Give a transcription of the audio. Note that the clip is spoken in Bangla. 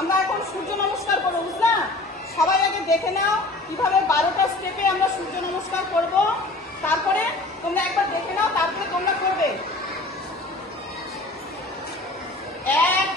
আমরা এখন সূর্য নমস্কার করবো, বুঝলা? সবাই আগে দেখে নাও কিভাবে 12টা স্টেপে আমরা সূর্য নমস্কার করব। তারপরে তোমরা একবার দেখে নাও, তারপরে তোমরা করবে। 1